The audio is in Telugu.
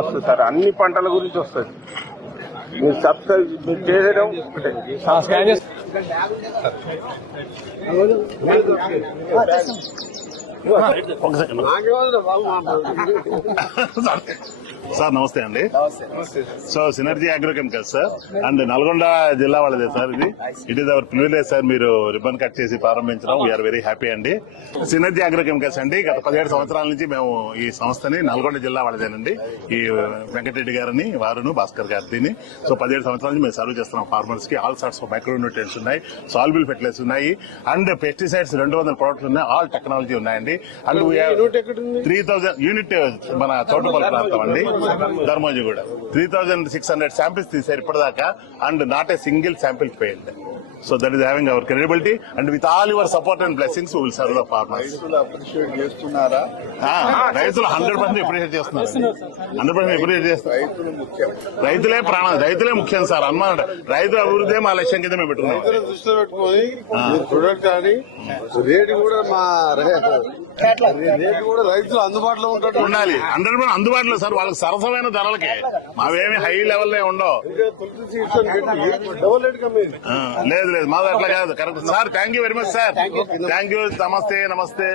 వస్తుంది సార్, అన్ని పంటల గురించి వస్తుంది. మీరు సబ్స్క్రైబ్ చేయడం సార్ నమస్తే అండి. So synergy agrochemicals sir and Nalgonda జిల్లా వాళ్ళదే sir. It is our privilege sir. మీరు రిబ్బన్ కట్ చేసి ప్రారంభించడం వీఆర్ వెరీ హ్యాపీ అండి. సినర్జీ అగ్రోకెమికల్స్ అండి గత 17 సంవత్సరాల నుంచి మేము ఈ సంస్థని నల్గొండ జిల్లా వాళ్ళదేనండి. ఈ వెంకటరెడ్డి గారిని వారును భాస్కర్ గారిని. సో 17 సంవత్సరాల నుంచి మేము సర్వ్ చేస్తున్నాం ఫార్మర్స్ కి. All sorts of micro nutrients ఉన్నాయి, సాల్బుల్ ఫెర్టిలైజర్స్ ఉన్నాయి అండ్ పెస్టిసైడ్స్ 200 ప్రొడక్ట్స్ ఉన్నాయి. ఆల్ టెక్నాలజీ ఉన్నాయండి. అండ్ 3000 యూనిట్ మన తోటపల్లి ప్రాంతం అండి, ధర్మోజీ కూడా 3600 శాంపిల్స్ తీసారు ఇప్పటిదాకా and not a single sample failed. So that is having our credibility and with all your support and blessings we will serve the farmers. రైతులు 100% అప్రిషియేట్ చేస్తున్నారు. 100% అప్రిషియేట్ చేస్తారు. రైతులే ప్రాణం, రైతులే ముఖ్యం సార్. అన్నమాట రైతుల అభివృద్ధి మా లక్ష్యం కింద మేము పెట్టుకున్నాం. దృష్టిలో పెట్టుకుని ప్రొడక్ట్ కానీ రేటు కూడా రేటు కూడా రైతులు అందుబాటులో ఉండాలి. 100% అందుబాటులో సార్. వాళ్ళకి సరసమైన ధరలకే, మావేమి హై లెవెల్లో ఉండవు. లేదు లేదు మాది అట్లా కాదు. Correct sir. Thank you very much sir. Thank you. నమస్తే నమస్తే.